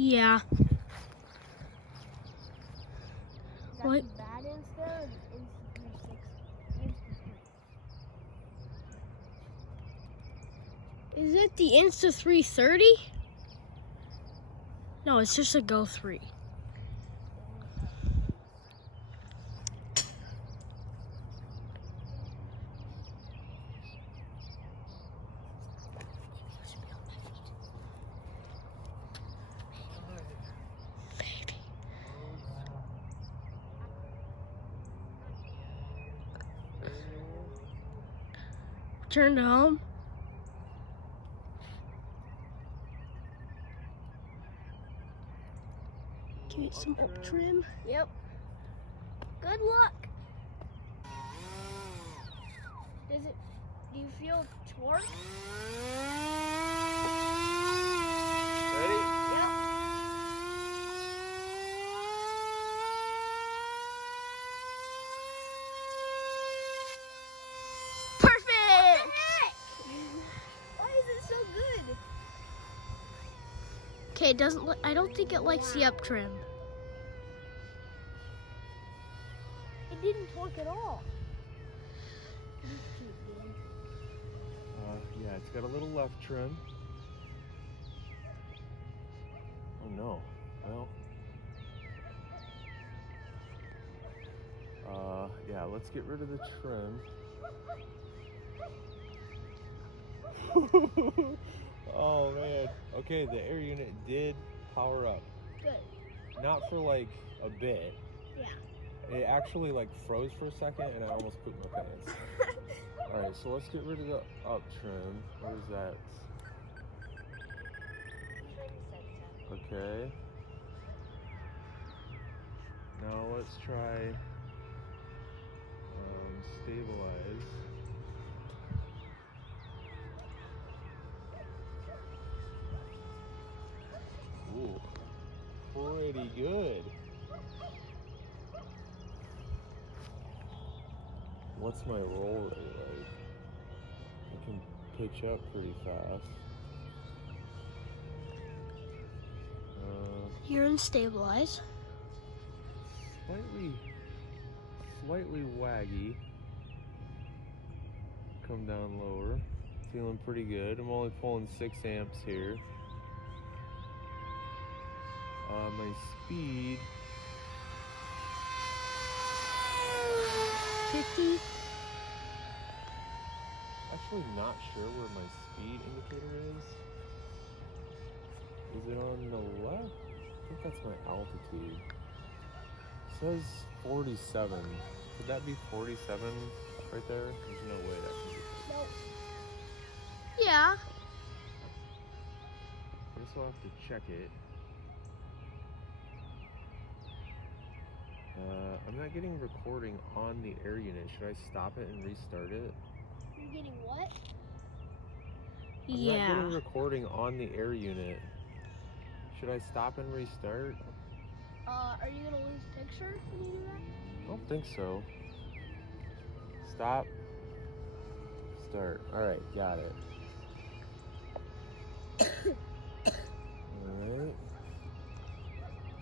Yeah. What? Bad insta or Is it the Insta 330? No, it's just a Go 3. Turn to home. Give it some up trim. Yep. Good luck. Do you feel torque? Ready? Yep. Perfect! Why is it so good? Okay, it doesn't. I don't think it likes the up trim. It didn't torque at all. Yeah, it's got a little left trim. Oh no. Well. Yeah, let's get rid of the trim. Oh man. Okay, the air unit did power up. Good. Not for like a bit. Yeah. It actually like froze for a second and I almost pooped my pants. Alright, so let's get rid of the up trim. Where is that? Okay. Now let's try stabilize. Ooh, pretty good. What's my roll rate like? I can pitch up pretty fast. You're in stabilize. Slightly waggy. Come down lower. Feeling pretty good. I'm only pulling 6 amps here. My speed 50. Actually not sure where my speed indicator is. Is it on the left? I think that's my altitude. It says 47. Could that be 47 right there? There's no way that could be. Nope. Yeah. I guess I'll have to check it. I'm not getting recording on the air unit. Should I stop it and restart it? You're getting what? I'm not getting recording on the air unit. Should I stop and restart? Are you gonna lose picture when you do that? I don't think so. Stop. Start. Alright, got it. Alright.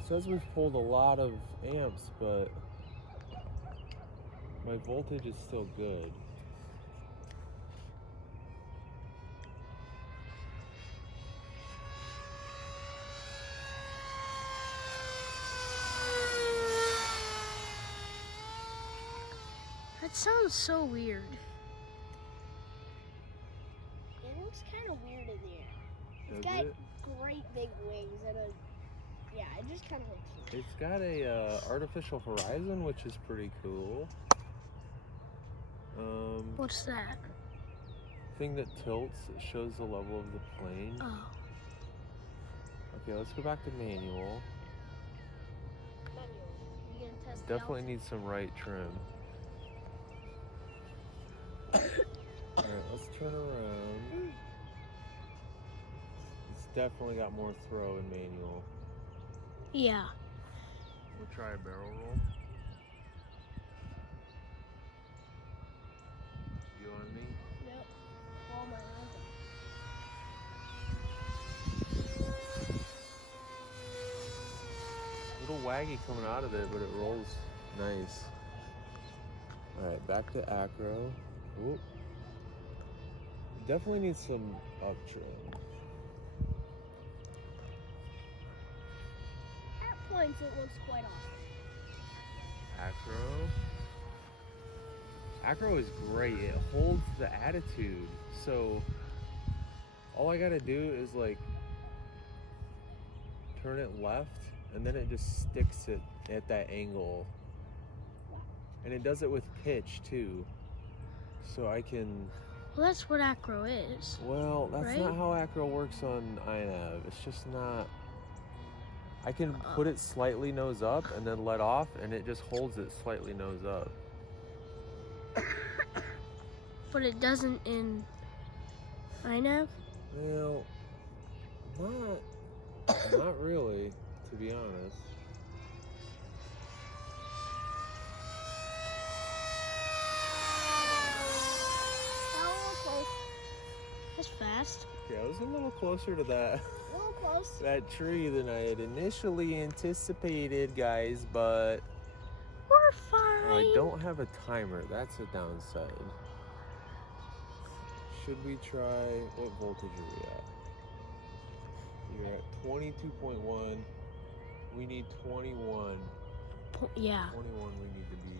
Says we've pulled a lot of amps, but my voltage is still good. That sounds so weird. It looks kind of weird in the air. Does It's got it? great big wings and a. Yeah, it just kind of looks weird. It's got a artificial horizon, which is pretty cool. What's that? Thing that tilts, it shows the level of the plane. Oh. Okay, let's go back to manual. You gonna test Definitely need some right trim. Alright, let's turn around. It's definitely got more throw in manual. Yeah. We'll try a barrel roll. You on me? Yep. All my waggy coming out of it, but it rolls nice. All right, back to Acro. Oop. Definitely needs some up trim. At points, it looks quite awesome. Acro is great. It holds the attitude. So all I gotta do is like turn it left, and then it just sticks it at that angle. And it does it with pitch too. So I can. Well, that's what Acro is. Well, that's right? not how Acro works on iNav. It's just not. I can put it slightly nose up and then let off, and it just holds it slightly nose up. But it doesn't in iNav? Well, not really, to be honest. That's fast. Yeah, I was a little closer to that. A little close. That tree than I had initially anticipated, guys, but We're fine. I don't have a timer. That's a downside. Should we try, what voltage are we at? You're at 22.1. We need 21. Yeah. 21 we need to be.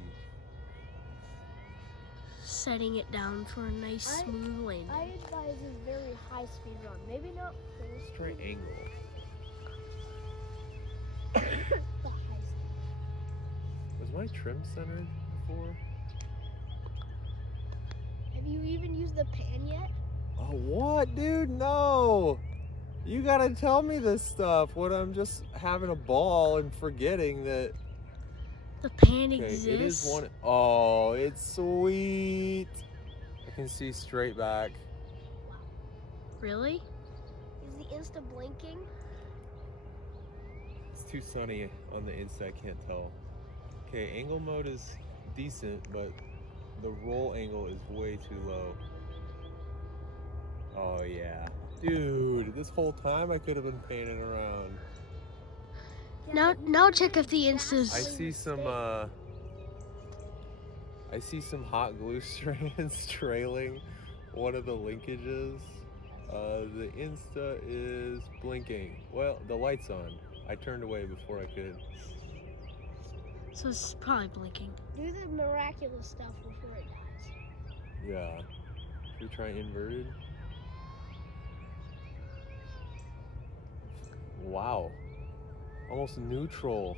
Setting it down for a nice smooth landing. I advise a very high speed run. Maybe not full Let's speed. try angle. The high speed. Was my trim centered before? Have you even used the pan yet? Oh, what, dude? No! You gotta tell me this stuff when I'm just having a ball and forgetting that. The pan Okay, exists. it is one. Oh, it's sweet. I can see straight back. Really? Is the Insta blinking? It's too sunny on the Insta, I can't tell. Okay, angle mode is decent, but the roll angle is way too low. Oh yeah. Dude, this whole time I could have been painting around. Now check if the Insta's. I see some hot glue strands trailing one of the linkages. The Insta is blinking. Well, the light's on. I turned away before I could. So it's probably blinking. Do the miraculous stuff before it dies. Yeah. Should we try inverted? Wow. Almost neutral.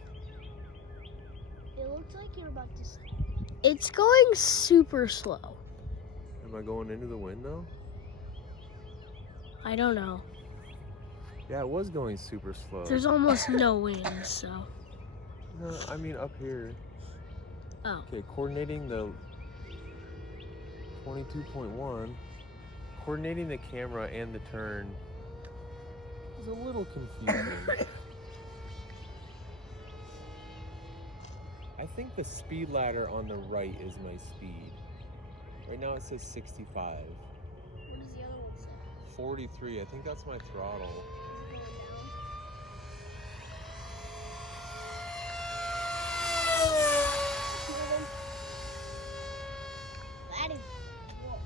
It looks like you're about to stop. It's going super slow. Am I going into the wind though? I don't know. Yeah, it was going super slow. There's almost no wind, so. No, I mean up here. Oh. Okay, coordinating the 22.1. Coordinating the camera and the turn is a little confusing. I think the speed ladder on the right is my speed. Right now it says 65. What does the other one say? 43, I think that's my throttle. Is it going down? That is. Whoa.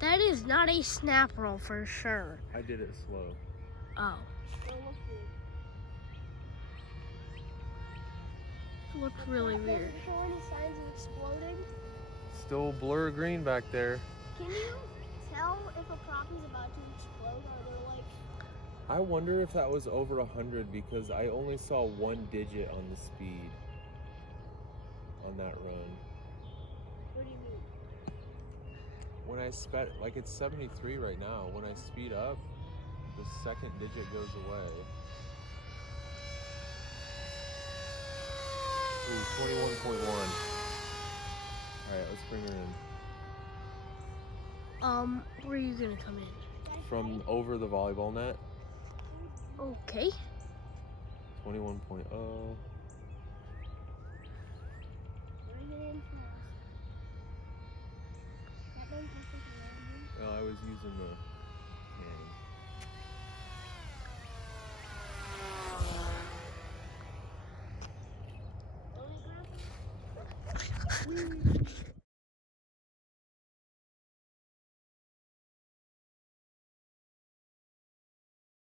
That is not a snap roll for sure. I did it slow. Oh. Still looks weird. It looked really Does weird. it show any signs of exploding? Still blur green back there. Can you tell if a prop is about to explode? Are there like I wonder if that was over 100 because I only saw one digit on the speed on that run. what do you mean? When I sped, like it's 73 right now. When I speed up, the second digit goes away. Ooh, 21.1. Alright, let's bring her in. Where are you gonna come in? From over the volleyball net. Okay. 21.0. Bring it in fast. That doesn't have to be landing. Oh, I was using the hand.